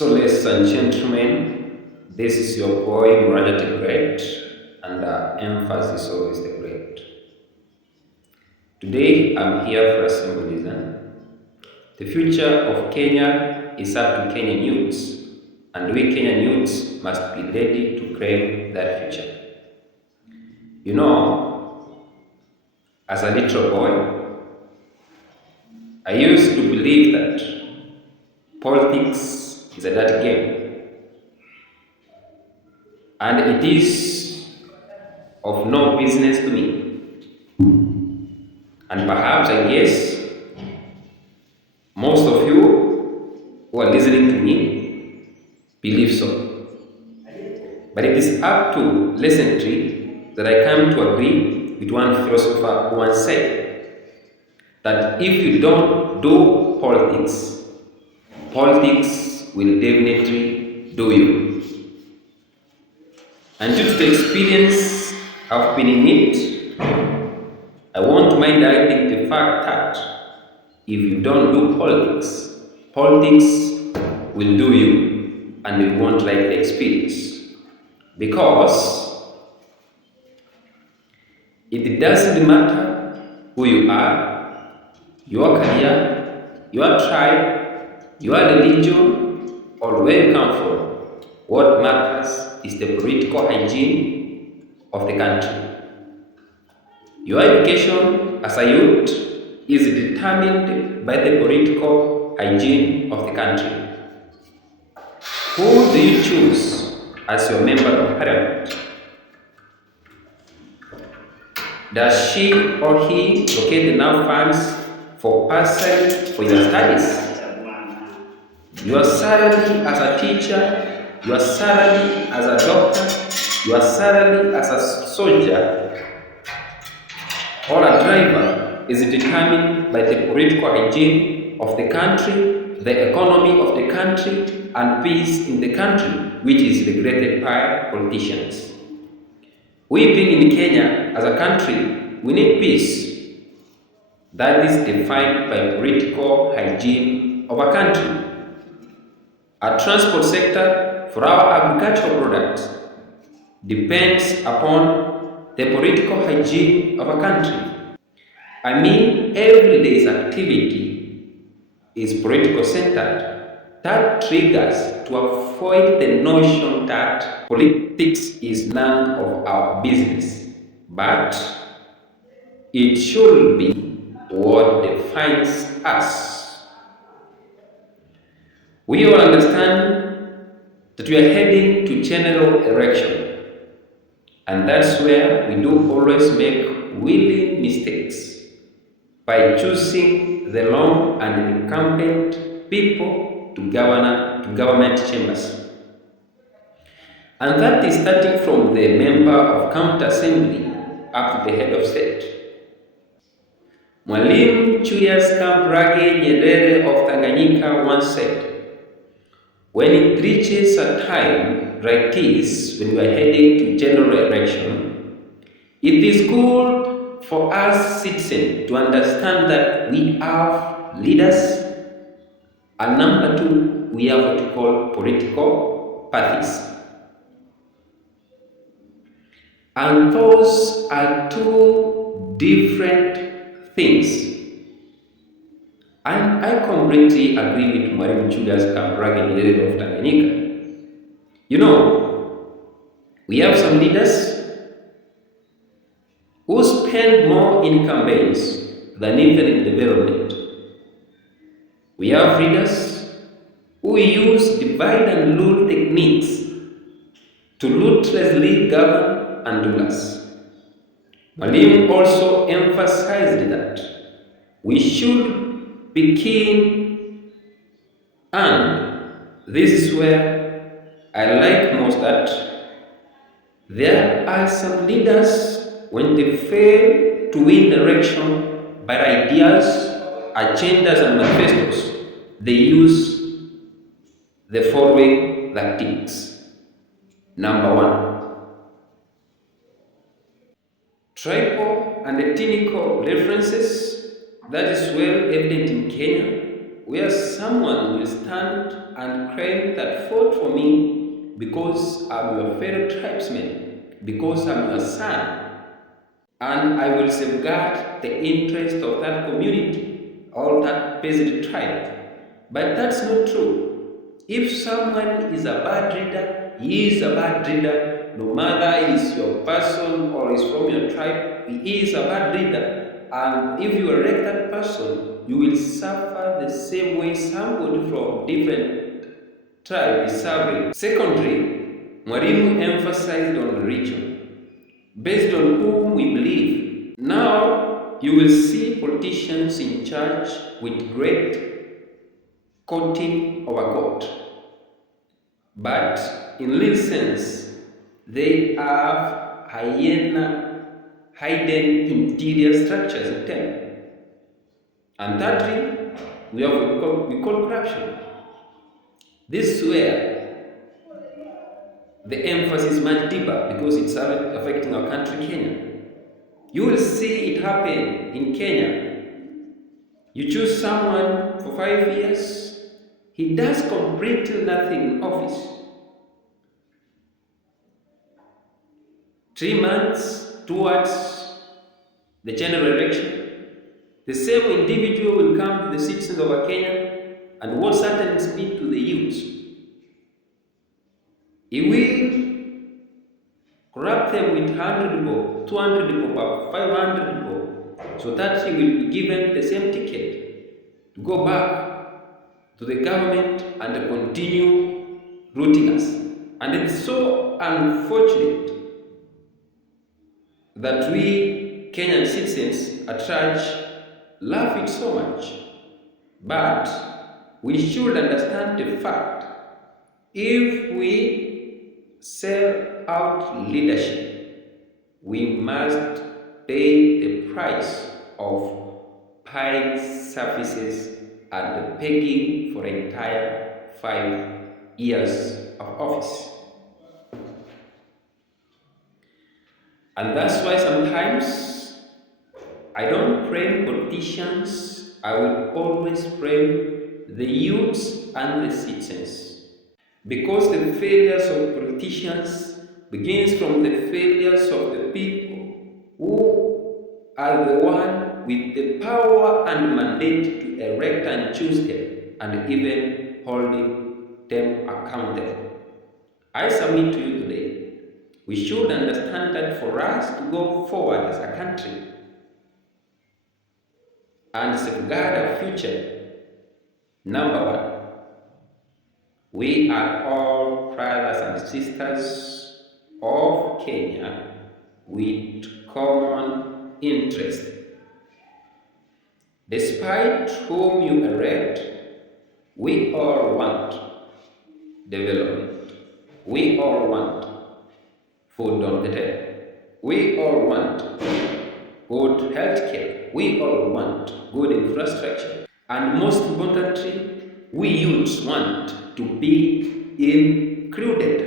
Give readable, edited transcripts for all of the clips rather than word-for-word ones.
So, ladies and gentlemen, this is your boy Muranja the Great, and emphasis always the great. Today, I'm here for a simple reason. The future of Kenya is up to Kenyan youths, and we Kenyan youths must be ready to claim that future. You know, as a little boy, I used to believe that politics is a dirty game, and it is of no business to me. And perhaps I guess most of you who are listening to me believe so. But it is up to lesson 3 that I come to agree with one philosopher who once said that if you don't do politics, politics will definitely do you. And due to the experience I've been in it, I won't mind hiding the fact that if you don't do politics, politics will do you and you won't like the experience. Because it doesn't matter who you are, your career, your tribe, your religion, or where you come from. What matters is the political hygiene of the country. Your education as a youth is determined by the political hygiene of the country. Who do you choose as your member of parliament? Does she or he locate enough funds for bursary for your studies? Your salary as a teacher, your salary as a doctor, your salary as a soldier or a driver is determined by the political hygiene of the country, the economy of the country, and peace in the country, which is regulated by politicians. We being in Kenya as a country, we need peace. That is defined by political hygiene of a country. Our transport sector for our agricultural products depends upon the political hygiene of a country. I mean, every day's activity is political centered. That triggers to avoid the notion that politics is none of our business, but it should be what defines us. We all understand that we are heading to general election. And that's where we do always make willing mistakes by choosing the wrong and incumbent people to government chambers. And that is starting from the member of county assembly up to the head of state. Mwalimu Julius Kambarage Nyerere of Tanganyika once said, when it reaches a time like this, when we are heading to general election, it is good for us citizens to understand that we have leaders, and number 2, we have what we call political parties. And those are 2 different things. And I completely agree with Mwalimu Julius Kambarage Nyerere of Tanganyika. You know, we have some leaders who spend more in campaigns than even in development. We have leaders who use divide and rule techniques to ruthlessly govern and rule us. Mwalimu also emphasized that we should be keen, and this is where I like most that there are some leaders, when they fail to win election by ideas, agendas, and manifestos, they use the following tactics. Number 1, tribal and ethnical references. That is well evident in Kenya, where someone will stand and claim that fought for me because I'm your fellow tribesman, because I'm your son, and I will safeguard the interest of that community or that peasant tribe. But that's not true. If someone is a bad reader, he is a bad reader, no matter is your person or is from your tribe, he is a bad reader. And if you elect that person, you will suffer the same way somebody from different tribe is suffering. Secondly, Mwalimu emphasized on religion, based on whom we believe. Now, you will see politicians in church with great quoting of a quote, but in real sense, they have hidden interior structures in them. And thirdly, we call corruption. This is where the emphasis is much deeper because it's affecting our country, Kenya. You will see it happen in Kenya. You choose someone for 5 years, he does completely nothing in office. 3 months towards the general election, the same individual will come to the citizens of Kenya and what certain speak to the youth. He will corrupt them with 100 bob, 200 bob, 500 bob, so that he will be given the same ticket to go back to the government and continue rooting us. And it's so unfortunate that we Kenyan citizens at large love it so much. But we should understand the fact, if we sell out leadership, we must pay the price of buying services and begging for the entire 5 years of office. And that's why sometimes I don't blame politicians, I will always blame the youths and the citizens. Because the failures of politicians begins from the failures of the people who are the one with the power and mandate to elect and choose them, and even holding them accountable. I submit to you today, we should understand that for us to go forward as a country and safeguard our future, number one, we are all brothers and sisters of Kenya with common interest. Despite whom you elect, we all want development. We all want food on the table. We all want good health care. We all want good infrastructure. And most importantly, we youths want to be included.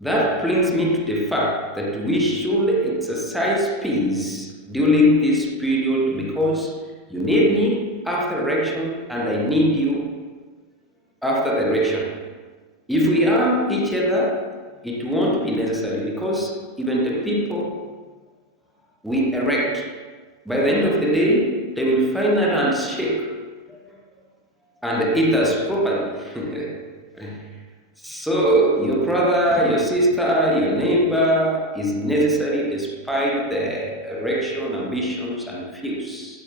That brings me to the fact that we should exercise peace during this period, because you need me after election and I need you after the election. If we harm each other, it won't be necessary, because even the people we elect, by the end of the day, they will find their hands shake and eat us properly. So your brother, your sister, your neighbor is necessary despite the election ambitions and views.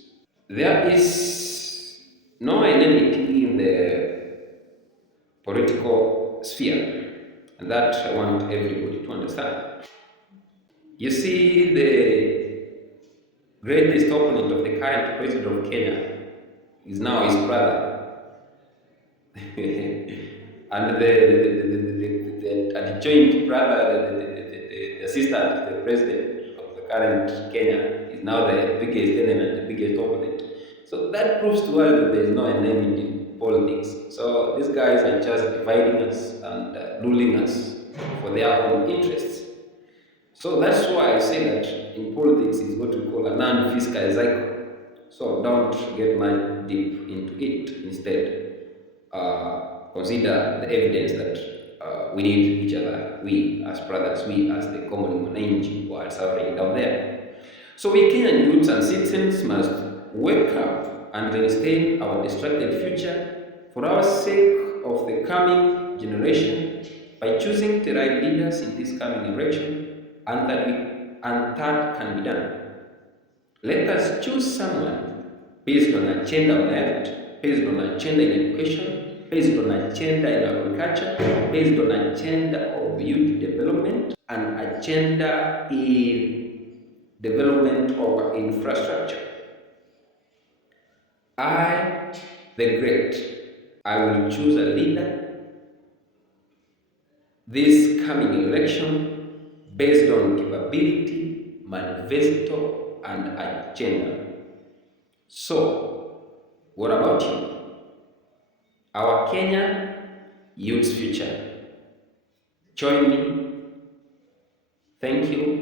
There is no enmity in the political sphere. And that I want everybody to understand. You see, the greatest opponent of the current president of Kenya is now his brother. And the adjoint brother, the assistant to the president of the current Kenya, is now the biggest enemy and the biggest opponent. So that proves to us that there is no enemy in politics. So these guys are just dividing us and ruling us for their own interests. So that's why I say that in politics is what we call a non-fiscal cycle. So don't get much deep into it. Instead, consider the evidence that we need each other, we as brothers, we as the common mwananchi who are suffering down there. So we Kenyan youths and citizens must wake up and reinstate our distracted future for our sake of the coming generation by choosing the right leaders in this coming election, and that can be done. Let us choose someone based on agenda on health, based on agenda in education, based on agenda in agriculture, based on agenda of youth development, and agenda in development of infrastructure. I, the great, I will choose a leader this coming election based on capability, manifesto, and agenda. So, what about you? Our Kenya youth's future. Join me. Thank you.